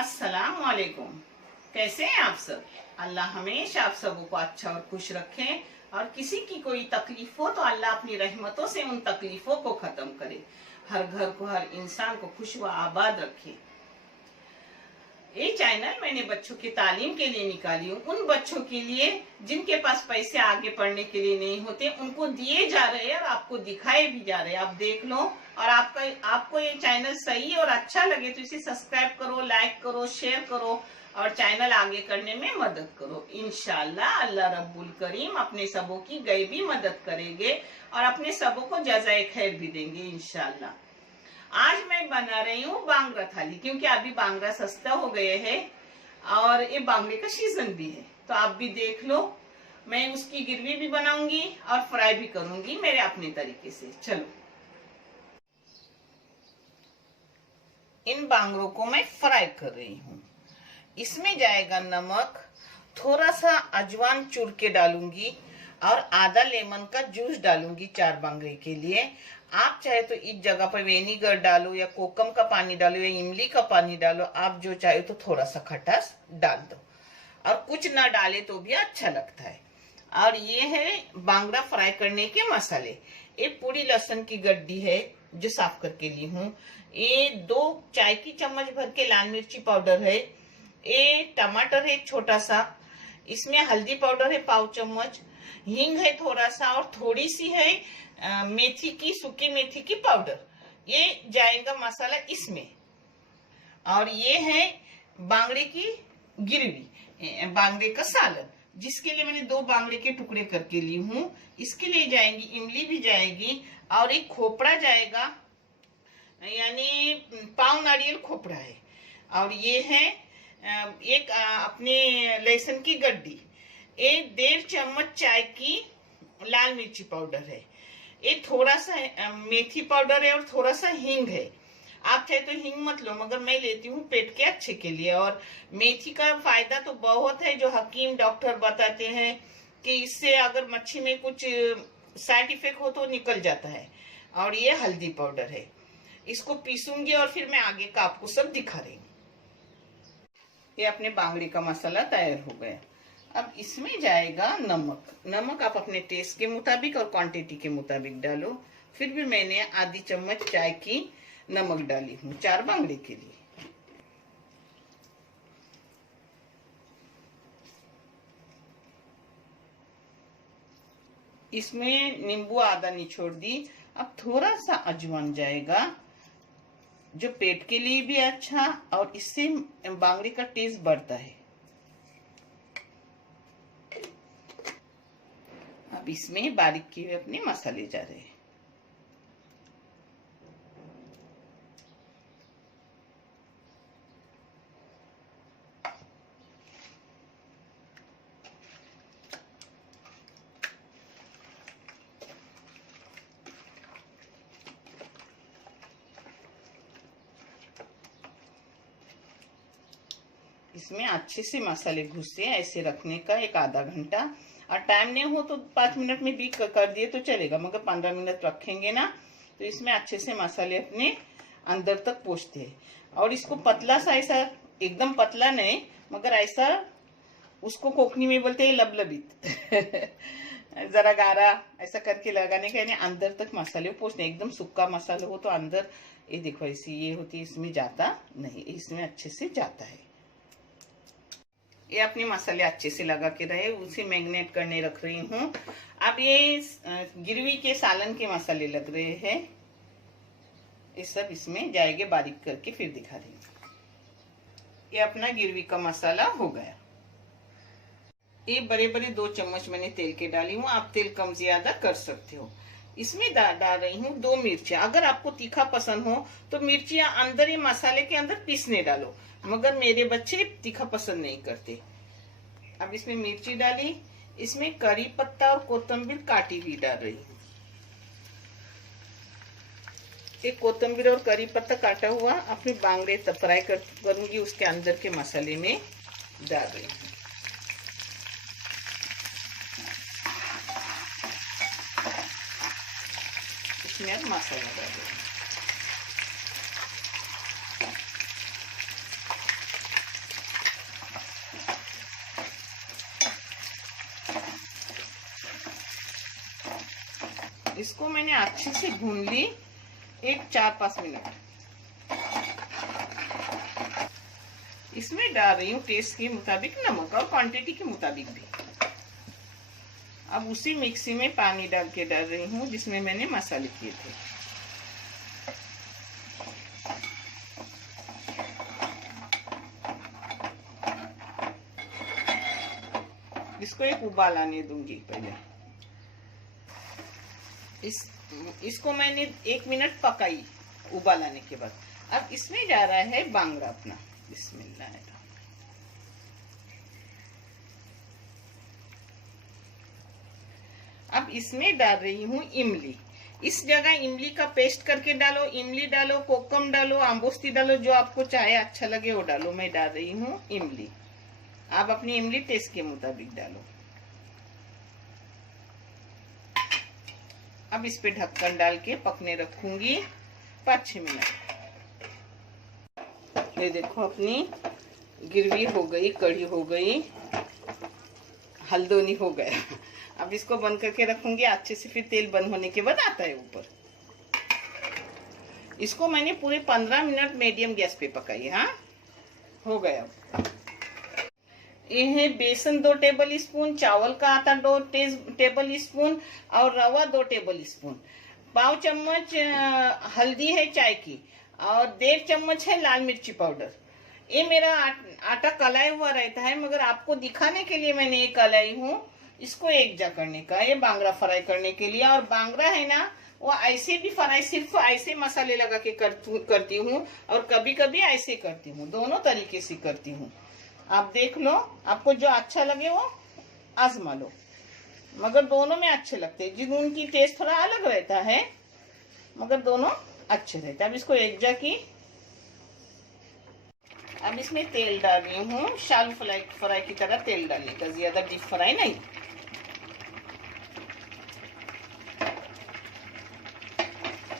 अस्सलाम वालेकुम। कैसे हैं आप सब? अल्लाह हमेशा आप सबों को अच्छा और खुश रखे, और किसी की कोई तकलीफ हो तो अल्लाह अपनी रहमतों से उन तकलीफों को खत्म करे, हर घर को, हर इंसान को खुश व आबाद रखे। ये चैनल मैंने बच्चों की तालीम के लिए निकाली हूँ, उन बच्चों के लिए जिनके पास पैसे आगे पढ़ने के लिए नहीं होते, उनको दिए जा रहे हैं और आपको दिखाए भी जा रहे हैं। आप देख लो, और आपको ये चैनल सही और अच्छा लगे तो इसे सब्सक्राइब करो, लाइक करो, शेयर करो और चैनल आगे करने में मदद करो। इंशाल्लाह अल्लाह रब्बुल करीम अपने सबों की गैबी मदद करेंगे और अपने सबों को जज़ाए खैर भी देंगे इंशाल्लाह। आज मैं बना रही हूँ बांगड़ा थाली, क्योंकि अभी बांगड़ा सस्ता हो गए है और ये बांगड़े का सीजन भी है। तो आप भी देख लो, मैं उसकी गिरवी भी बनाऊंगी और फ्राई भी करूंगी मेरे अपने तरीके से। चलो, इन बांगड़ों को मैं फ्राई कर रही हूँ। इसमें जाएगा नमक, थोड़ा सा अजवान चूर के डालूंगी और आधा लेमन का जूस डालूंगी 4 बांगड़े के लिए। आप चाहे तो इस जगह पर विनेगर डालो या कोकम का पानी डालो या इमली का पानी डालो, आप जो चाहे तो थोड़ा सा खटास डाल दो, और कुछ ना डाले तो भी अच्छा लगता है। और ये है बांगड़ा फ्राई करने के मसाले। ये पूरी लहसुन की गड्डी है जो साफ करके ली हूँ। ये 2 चाय की चम्मच भर के लाल मिर्ची पाउडर है। ये टमाटर है छोटा सा। इसमें हल्दी पाउडर है पाव चम्मच, हींग है थोड़ा सा, और थोड़ी सी है मेथी की, सूखी मेथी की पाउडर। ये जाएगा मसाला इसमें। और ये है बांगड़े की गिरवी, बांगड़े का सालन, जिसके लिए मैंने 2 बांगड़े के टुकड़े करके ली हूँ। इसके लिए जाएंगी इमली भी जाएगी, और एक खोपड़ा जाएगा, यानी पाव नारियल खोपड़ा है। और ये है एक अपने लहसुन की गड्डी। एक 1.5 चम्मच चाय की लाल मिर्ची पाउडर है। एक थोड़ा सा मेथी पाउडर है और थोड़ा सा हींग है। आप चाहे तो हींग मत लो, मगर मैं लेती हूँ पेट के अच्छे के लिए। और मेथी का फायदा तो बहुत है, जो हकीम डॉक्टर बताते हैं कि इससे अगर मच्छी में कुछ साइड इफेक्ट हो तो निकल जाता है। और ये हल्दी पाउडर है। इसको पीसूंगी और फिर मैं आगे का आपको सब दिखा रही हूँ। ये अपने बांगड़े का मसाला तैयार हो गया। अब इसमें जाएगा नमक। नमक आप अपने टेस्ट के मुताबिक और क्वांटिटी के मुताबिक डालो। फिर भी मैंने आधी चम्मच चाय की नमक डाली हूँ 4 बांगड़े के लिए। इसमें नींबू आधा निचोड़ दी। अब थोड़ा सा अजवाइन जाएगा, जो पेट के लिए भी अच्छा, और इससे बांगड़े का टेस्ट बढ़ता है। अब इसमें बारीक किए हुए अपने मसाले जा रहे हैं। इसमें अच्छे से मसाले घुसे, ऐसे रखने का 1 आधा घंटा। और टाइम नहीं हो तो 5 मिनट में भी कर दिए तो चलेगा, मगर 15 मिनट रखेंगे ना तो इसमें अच्छे से मसाले अपने अंदर तक पहुंचते हैं। और इसको पतला सा, ऐसा एकदम पतला नहीं, मगर ऐसा, उसको कोकनी में बोलते हैं लबलबित जरा गारा ऐसा करके लगाने का, यानी अंदर तक मसाले पहुंचने। एकदम सूखा मसाला हो तो अंदर, ये देखो ऐसी ये होती है, इसमें जाता नहीं, इसमें अच्छे से जाता है। ये अपने मसाले अच्छे से लगा के रहे, उसे मैग्नेट करने रख रही हूँ। अब ये गिरवी के सालन के मसाले लग रहे हैं, ये सब इसमें जाएंगे बारीक करके, फिर दिखा रही हूँ। ये अपना गिरवी का मसाला हो गया। ये बड़े बड़े 2 चम्मच मैंने तेल के डाली हूँ, आप तेल कम ज्यादा कर सकते हो। इसमें डाल रही हूँ 2 मिर्चियाँ। अगर आपको तीखा पसंद हो तो मिर्चियाँ अंदर, ये मसाले के अंदर पीसने डालो, मगर मेरे बच्चे तीखा पसंद नहीं करते। अब इसमें मिर्ची डाली, इसमें करी पत्ता और कोतंबीर काटी हुई डाल रही हूँ। एक कोतंबीर और करी पत्ता काटा हुआ अपने बांगड़े फ्राई करूंगी, उसके अंदर के मसाले में डाल रही हूँ। इसमें अब मसाला डाल रही हूँ। इसको मैंने अच्छे से भून ली, एक 4-5 मिनट। इसमें डाल रही हूँ टेस्ट के मुताबिक नमक और क्वांटिटी के मुताबिक भी। अब उसी मिक्सी में पानी डाल के डाल रही हूँ जिसमें मैंने मसाले किए थे। इसको एक उबाल आने दूंगी पहले। इसको मैंने 1 मिनट पकाई उबाल आने के बाद। अब इसमें जा रहा है बांगड़ा अपना। बिस्मिल्लाह। अब इसमें डाल रही हूँ इमली। इस जगह इमली का पेस्ट करके डालो, इमली डालो, कोकम डालो, आम्बोस्ती डालो, जो आपको चाहे अच्छा लगे वो डालो। मैं डाल रही हूँ इमली। आप अपनी इमली टेस्ट के मुताबिक डालो। अब इस पे ढक्कन डाल के पकने रखूंगी 5-6 मिनट। ये देखो अपनी गिरवी हो गई, कढ़ी हो गई, हल्दोनी हो गया। अब इसको बंद करके रखूंगी अच्छे से, फिर तेल बंद होने के बाद आता है ऊपर। इसको मैंने पूरे 15 मिनट मीडियम गैस पे पकाई। हाँ, हो गया। ये है बेसन 2 टेबल स्पून, चावल का आटा 2 टेबल स्पून और रवा 2 टेबल स्पून, 1/2 चम्मच हल्दी है चाय की और 1.5 चम्मच है लाल मिर्ची पाउडर। ये मेरा आटा कलाया हुआ रहता है, मगर आपको दिखाने के लिए मैंने ये कलाई हूँ। इसको एक जा करने का, ये बांगड़ा फ्राई करने के लिए। और बांगड़ा है ना, वो ऐसे भी फ्राई, सिर्फ ऐसे मसाले लगा के करती हूँ और कभी कभी ऐसे करती हूँ। दोनों तरीके से करती हूँ। आप देख लो, आपको जो अच्छा लगे वो आजमा लो, मगर दोनों में अच्छे लगते हैं। जिन उनकी टेस्ट थोड़ा अलग रहता है, मगर दोनों अच्छे रहते हैं। अब इसको एक जा की, अब इसमें तेल डाल रही हूँ। शालो फ्राई की तरह तेल डालने का, ज्यादा डीप फ्राई नहीं।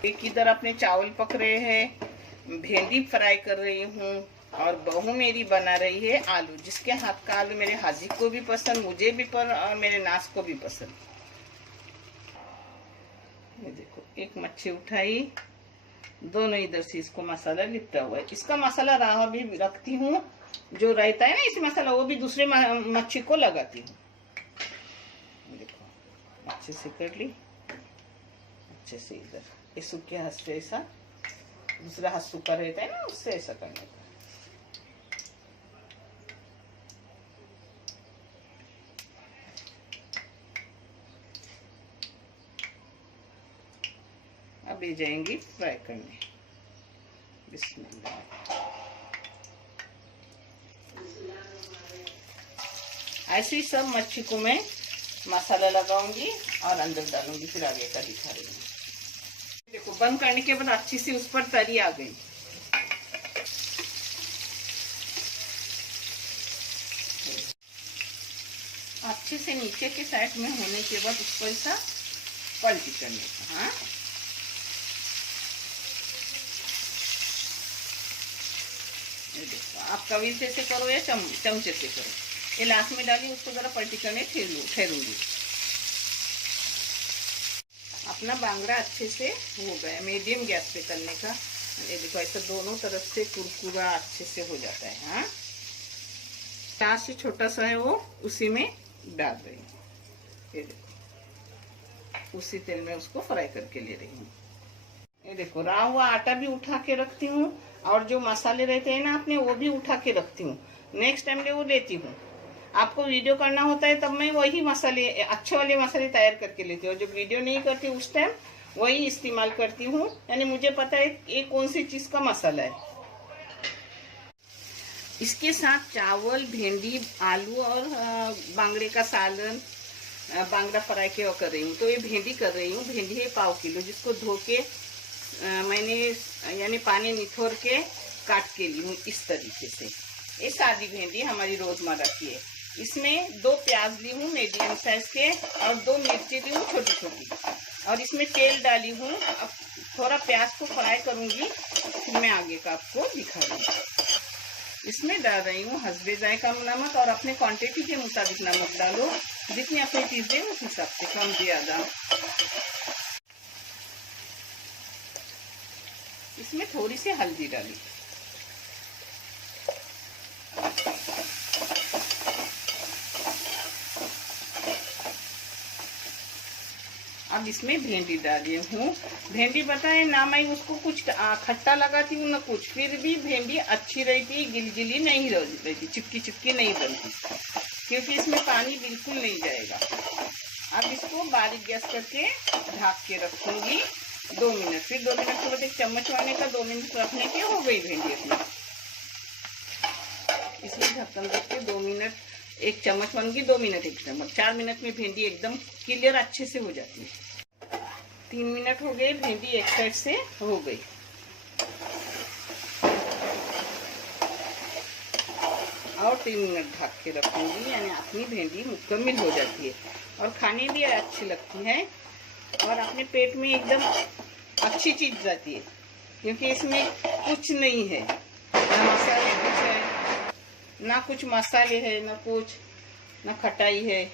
एक इधर अपने चावल पक रहे हैं, भिंडी फ्राई कर रही हूँ और बहू मेरी बना रही है आलू। जिसके हाथ का आलू मेरे हाजी को भी पसंद, मुझे भी और मेरे नास को भी पसंद। ये देखो, एक मच्छी उठाई, दोनों इधर से इसको मसाला लिपटा हुआ है। इसका मसाला रहा भी रखती हूँ, जो रहता है ना इस मसाला, वो भी दूसरे मच्छी को लगाती हूँ। देखो अच्छे से कर ली, अच्छे से इधर ये सूखे हाथ से ऐसा, दूसरा हाथ सूखा रहता है ना, उससे ऐसा करने का। अब ये जाएंगी फ्राई करने। बिस्मिल्लाह। ऐसे ही सब मच्छी को मैं मसाला लगाऊंगी और अंदर डालूंगी, फिर आगे का दिखा रही हूँ। देखो, बंद करने के बाद अच्छी सी उस पर तरी आ गई। अच्छे से नीचे के साइड में होने के बाद उसको ऐसा पलटी करने का। हाँ, ये देखो, आप कवील से करो या चमचे से करो। ये लास्ट में डाली, उसको जरा पलटी करने ठहरूंगी। अपना बांगड़ा अच्छे से हो गया, मीडियम गैस पे करने का। ये देखो, ऐसा दोनों तरफ से कुरकुरा अच्छे से हो जाता है। हाँ, प्याज से छोटा सा है वो, उसी में डाल रही हूँ। ये देखो, उसी तेल में उसको फ्राई करके ले रही हूँ। ये देखो, रहा हुआ आटा भी उठा के रखती हूँ और जो मसाले रहते हैं ना अपने, वो भी उठा के रखती हूँ। नेक्स्ट टाइम ले वो लेती हूँ। आपको वीडियो करना होता है तब मैं वही मसाले, अच्छे वाले मसाले तैयार करके लेती हूँ। जब वीडियो नहीं करती उस टाइम वही इस्तेमाल करती हूँ, यानी मुझे पता है ये कौन सी चीज का मसाला है। इसके साथ चावल, भिंडी, आलू और बांगड़े का सालन, बांगड़ा फ्राई के कर रही हूँ। तो ये भिंडी कर रही हूँ। भिंडी है 1/2 किलो, जिसको धो के मैंने यानी पानी निथोड़ के काट के ली हूँ इस तरीके से। ये सादी भिंडी हमारी रोजमर्रा की है। इसमें 2 प्याज ली हूँ मीडियम साइज के और 2 मिर्ची ली हूँ छोटी छोटी, और इसमें तेल डाली हूँ। अब थोड़ा प्याज को फ्राई करूंगी, फिर मैं आगे का आपको दिखा रही हूँ। इसमें डाल रही हूँ हस्बे जायका नमक, और अपने क्वांटिटी के मुताबिक नमक डालो। जितनी अपनी चीजें उस हिसाब से, कम ज्यादा। इसमें थोड़ी सी हल्दी डाली। अब इसमें भिंडी डाली हूँ। भिंडी बताए ना, मैं उसको कुछ खट्टा लगाती हूँ ना कुछ, फिर भी भिंडी अच्छी रहती, गिलगिली नहीं रहती, चिपकी चिपकी नहीं बनती, क्योंकि इसमें पानी बिल्कुल नहीं जाएगा। अब इसको बारीक गैस करके ढक के रखूंगी 2 मिनट। फिर 2 मिनट के बाद एक चम्मच वाने का 2 मिनट रखने के हो गई भिंडी अपनी। इसमें ढक्कन रख के 2 मिनट, एक चम्मच बनूंगी 2 मिनट, एक चम्मच, 4 मिनट में भिंडी एकदम क्लियर अच्छे से हो जाती है। 3 मिनट हो गए, भिंडी एक साइड से हो गई। और 3 मिनट ढक के रखूंगी, यानी अपनी भिंडी मुकम्मल हो जाती है और खाने भी अच्छी लगती है और अपने पेट में एकदम अच्छी चीज जाती है, क्योंकि इसमें कुछ नहीं है, ना मसाले कुछ है, ना कुछ मसाले है, ना कुछ, ना खटाई है।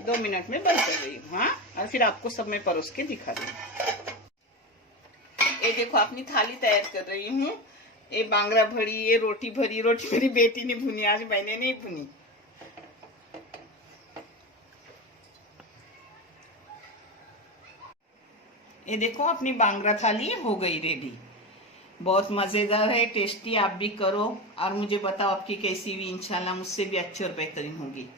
2 मिनट में बन कर रही हूँ। हाँ, और फिर आपको सब मैं परोस के दिखा दूँगी। ये देखो अपनी थाली तैयार कर रही हूँ। ये बांगड़ा भरी, ये रोटी भरी, रोटी मेरी बेटी ने भुनी, आज मैंने नहीं भुनी। ये देखो अपनी बांगड़ा थाली हो गई रेडी। बहुत मज़ेदार है, टेस्टी। आप भी करो और मुझे बताओ आपकी कैसी हुई। इंशाल्लाह मुझसे भी अच्छी और बेहतरीन होगी।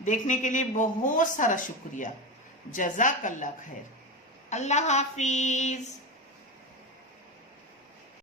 देखने के लिए बहुत सारा शुक्रिया। जज़ाकल्लाह खैर। अल्लाह हाफिज।